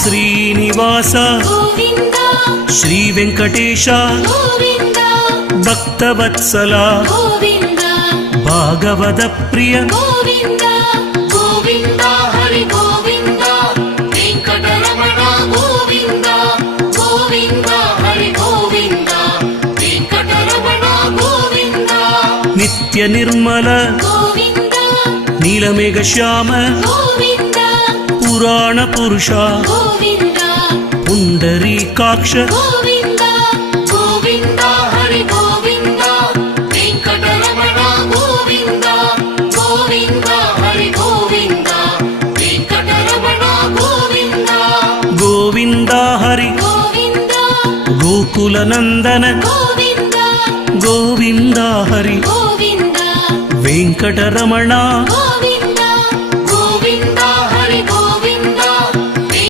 శ్రీనివాస గోవింద శ్రీ వెంకటేశ గోవింద భక్తవత్సల గోవింద భాగవత ప్రియ గోవింద గోవింద హరి గోవింద వెంకటరమణ గోవింద గోవింద హరి గోవింద వెంకటరమణ గోవింద నిత్య నిర్మల గోవింద నీలమేఘ శ్యామ గోవింద పురాణ పురుష గోవింద పుండరీకాక్ష గోవింద గోవింద హరి గోవింద వెంకటరమణ గోవింద గోవింద హరి గోవింద వెంకటరమణ గోవింద గోవింద హరి గోవింద గోకుల నందన గోవింద గోవింద హరి గోవింద వెంకటరమణ గోవింద